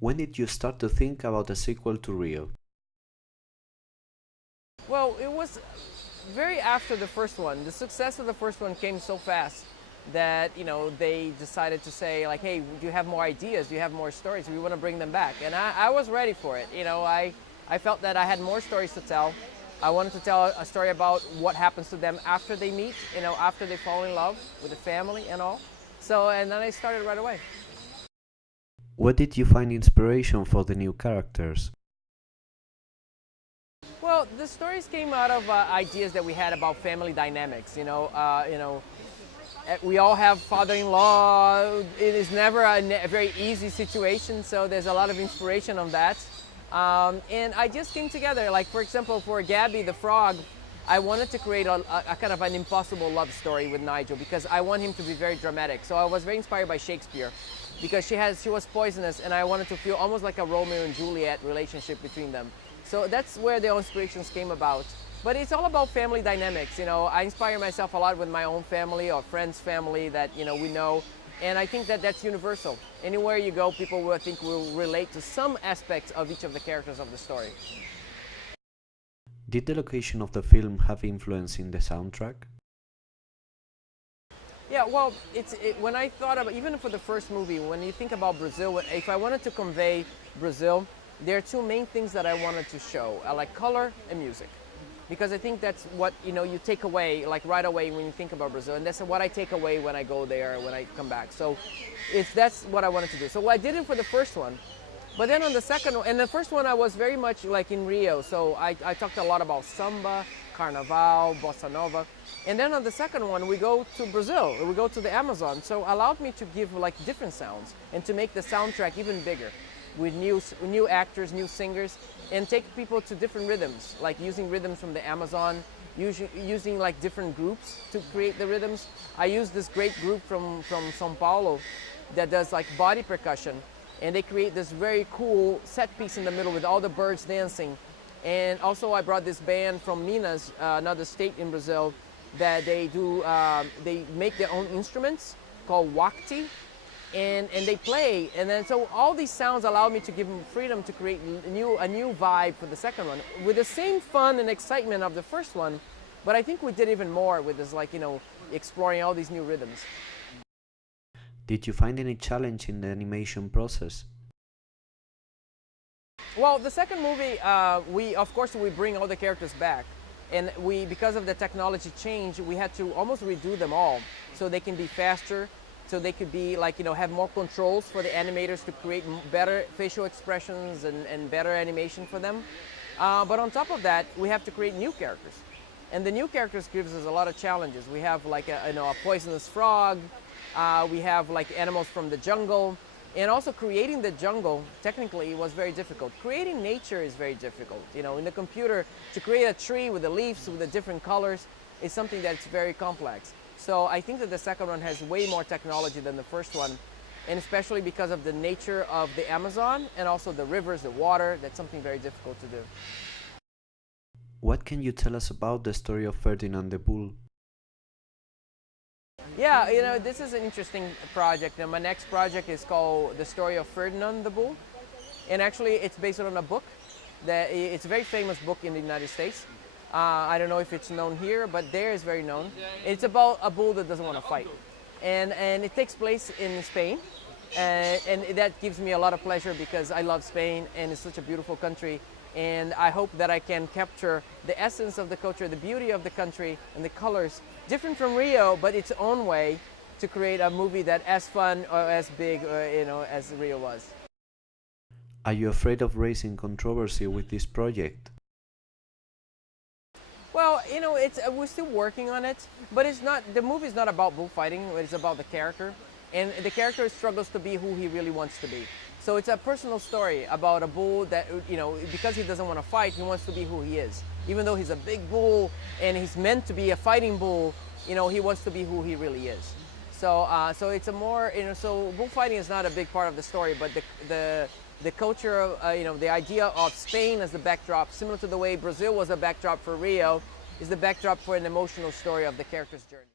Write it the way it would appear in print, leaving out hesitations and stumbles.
When did you start to think about a sequel to Rio? Well, it was very after the first one. The success of the first one came so fast that they decided to say like, hey, do you have more ideas? Do you have more stories? We want to bring them back, and I was ready for it. I felt that I had more stories to tell. I wanted to tell a story about what happens to them after they meet, after they fall in love with the family and all. So, and then I started right away. Where did you find inspiration for the new characters? Well, the stories came out of ideas that we had about family dynamics. We all have father-in-law. It is never a very easy situation, so there's a lot of inspiration on that. And I just came together, like for example, for Gabby the frog, I wanted to create a kind of an impossible love story with Nigel because I want him to be very dramatic. So I was very inspired by Shakespeare because she was poisonous, and I wanted to feel almost like a Romeo and Juliet relationship between them. So that's where the inspirations came about. But it's all about family dynamics. I inspire myself a lot with my own family or friends' family that we know, and I think that that's universal. Anywhere you go, people will relate to some aspects of each of the characters of the story. Did the location of the film have influence in the soundtrack? Yeah, well, when I thought about, even for the first movie, when you think about Brazil, if I wanted to convey Brazil, there are two main things that I wanted to show. I like color and music, because I think that's what you take away like right away when you think about Brazil, and that's what I take away when I go there, when I come back. So that's what I wanted to do. So I did it for the first one, but then on the second one, and the first one I was very much like in Rio, so I talked a lot about samba, carnaval, bossa nova, and then on the second one we go to Brazil, we go to the Amazon, so allowed me to give like different sounds and to make the soundtrack even bigger with new actors, new singers, and take people to different rhythms, like using rhythms from the Amazon, using like different groups to create the rhythms. I used this great group from São Paulo that does like body percussion, and they create this very cool set piece in the middle with all the birds dancing. And also I brought this band from Minas, another state in Brazil, that they make their own instruments called wakti, and they play, and then so all these sounds allow me to give them freedom to create a new vibe for the second one with the same fun and excitement of the first one, but I think we did even more with this, like exploring all these new rhythms. Did you find any challenge in the animation process? Well, the second movie, we bring all the characters back, and because of the technology change, we had to almost redo them all so they can be faster, so they could be like, have more controls for the animators to create better facial expressions and better animation for them. But on top of that, we have to create new characters. And the new characters gives us a lot of challenges. We have like a poisonous frog, we have like animals from the jungle, and also creating the jungle technically was very difficult. Creating nature is very difficult. In the computer, to create a tree with the leaves with the different colors is something that's very complex. So I think that the second one has way more technology than the first one, and especially because of the nature of the Amazon and also the rivers, the water, that's something very difficult to do. What can you tell us about the story of Ferdinand the Bull? Yeah, this is an interesting project. And my next project is called The Story of Ferdinand the Bull, and actually it's based on a book it's a very famous book in the United States. I don't know if it's known here, but there is very known. It's about a bull that doesn't want to fight. And it takes place in Spain. And that gives me a lot of pleasure because I love Spain and it's such a beautiful country. And I hope that I can capture the essence of the culture, the beauty of the country, and the colors, different from Rio, but its own way, to create a movie that's as fun or as big, as Rio was. Are you afraid of raising controversy with this project? Well, we're still working on it, but the movie's not about bullfighting, it's about the character. And the character struggles to be who he really wants to be. So it's a personal story about a bull that, because he doesn't want to fight, he wants to be who he is. Even though he's a big bull and he's meant to be a fighting bull, he wants to be who he really is. So it's a more, so bullfighting is not a big part of the story, but the culture of, the idea of Spain as the backdrop, similar to the way Brazil was a backdrop for Rio, is the backdrop for an emotional story of the character's journey.